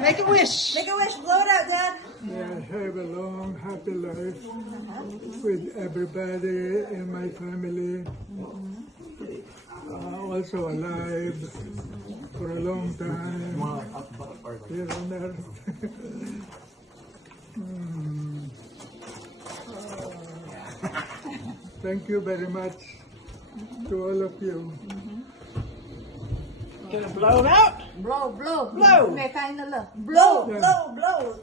Make a wish. Make a wish. Blow it out, Dad. Yeah, have a long, happy life with everybody in my family. Also alive for a long time here on earth. Thank you very much to all of you. Gonna blow it out. Blow, blow. Blow. May kain na lang. Blow, blow, blow.